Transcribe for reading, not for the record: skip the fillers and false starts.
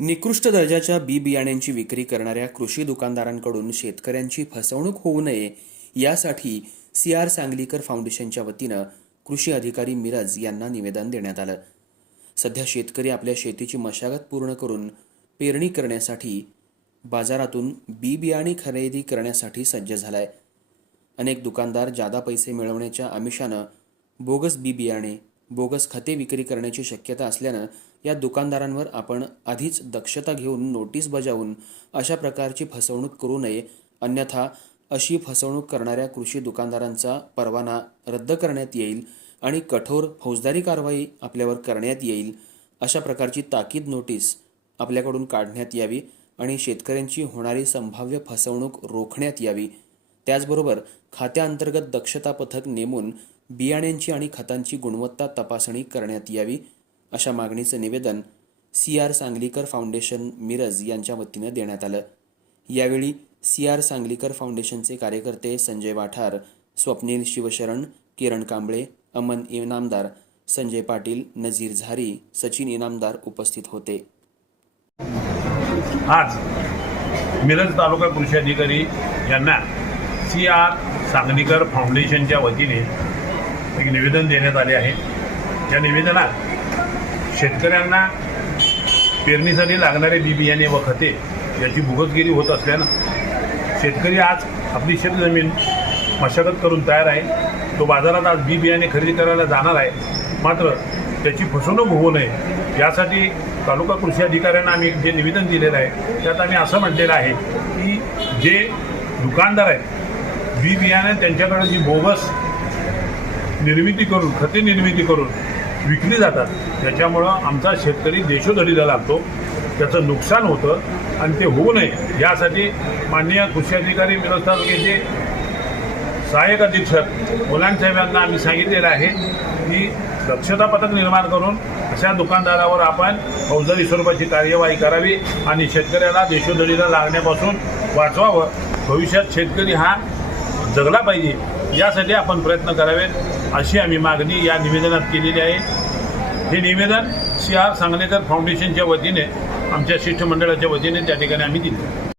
निकृष्ट दर्जाच्या बी बियाण्यांची विक्री करणाऱ्या कृषी दुकानदारांकडून शेतकऱ्यांची फसवणूक होऊ नये यासाठी CR सांगलीकर फाउंडेशनच्या वतीनं कृषी अधिकारी मिरज यांना निवेदन देण्यात आलं। सध्या शेतकरी आपल्या शेतीची मशागत पूर्ण करून पेरणी करण्यासाठी बाजारातून बी बियाणे खरेदी करण्यासाठी सज्ज झालाय। अनेक दुकानदार जादा पैसे मिळवण्याच्या आमिषानं बोगस बी बियाणे, बोगस खते विक्री करण्याची शक्यता असल्यानं या दुकानदारांवर आपण आधीच दक्षता घेऊन नोटीस बजावून अशा प्रकारची फसवणूक करू नये, अन्यथा अशी फसवणूक करणाऱ्या कृषी दुकानदारांचा परवाना रद्द करण्यात येईल आणि कठोर फौजदारी कारवाई आपल्यावर करण्यात येईल अशा प्रकारची ताकीद नोटीस आपल्याकडून काढण्यात यावी आणि शेतकऱ्यांची होणारी संभाव्य फसवणूक रोखण्यात यावी। त्याचबरोबर खात्याअंतर्गत दक्षता पथक नेमून बियाण्यांची आणि खतांची गुणवत्ता तपासणी करण्यात यावी अशा मागणीचं निवेदन CR सांगलीकर फाउंडेशन मिरज यांच्या वतीने देण्यात आलं। यावेळी CR सांगलीकर फाउंडेशनचे कार्यकर्ते संजय वाठार, स्वप्नील शिवशरण, किरण कांबळे, अमन इनामदार, संजय पाटील, नजीर झारी, सचिन इनामदार उपस्थित होते। आज मिरज तालुका कृषी अधिकारी यांना CR सांगलीकर फाउंडेशनच्या वतीने एक निवेदन देण्यात आले आहे। या निवेदनात शेतकऱ्यांना पेरणीसाठी लागणारे बी बियाणे व खते याची बोगसगिरी होत असल्यानं शेतकरी आज आपली शेतजमीन मशागत करून तयार आहे। तो बाजारात आज बी बियाणे खरेदी करायला जाणार आहे, मात्र त्याची फसवणूक होऊ नये यासाठी तालुका कृषी अधिकाऱ्यांना आम्ही जे निवेदन दिलेलं आहे त्यात आम्ही असं म्हटलेलं आहे की जे दुकानदार आहेत बी बियाणे त्यांच्याकडे जी बोगस निर्मिती करून, खते निर्मिती करून विकली जातात, त्याच्यामुळं आमचा शेतकरी देशोधडीला लागतो, त्याचं नुकसान होतं आणि ते होऊ नये यासाठी माननीय कृषी अधिकारी मिरज तालुक्याचे सहाय्यक अधीक्षक मुलांसाहेब यांना आम्ही सांगितलेलं आहे की दक्षता पथक निर्माण करून अशा दुकानदारावर आपण फौजदारी स्वरूपाची कार्यवाही करावी आणि शेतकऱ्याला देशोधडीला लागण्यापासून वाचवावं। भविष्यात शेतकरी हा जगला पाहिजे यासाठी आपण प्रयत्न करावेत अशी आम्ही मागणी या निवेदनात केलेली आहे। हे निवेदन CR सांगलीकर फाउंडेशनच्या वतीने आमच्या शिष्टमंडळाच्या वतीने त्या ठिकाणी आम्ही दिले।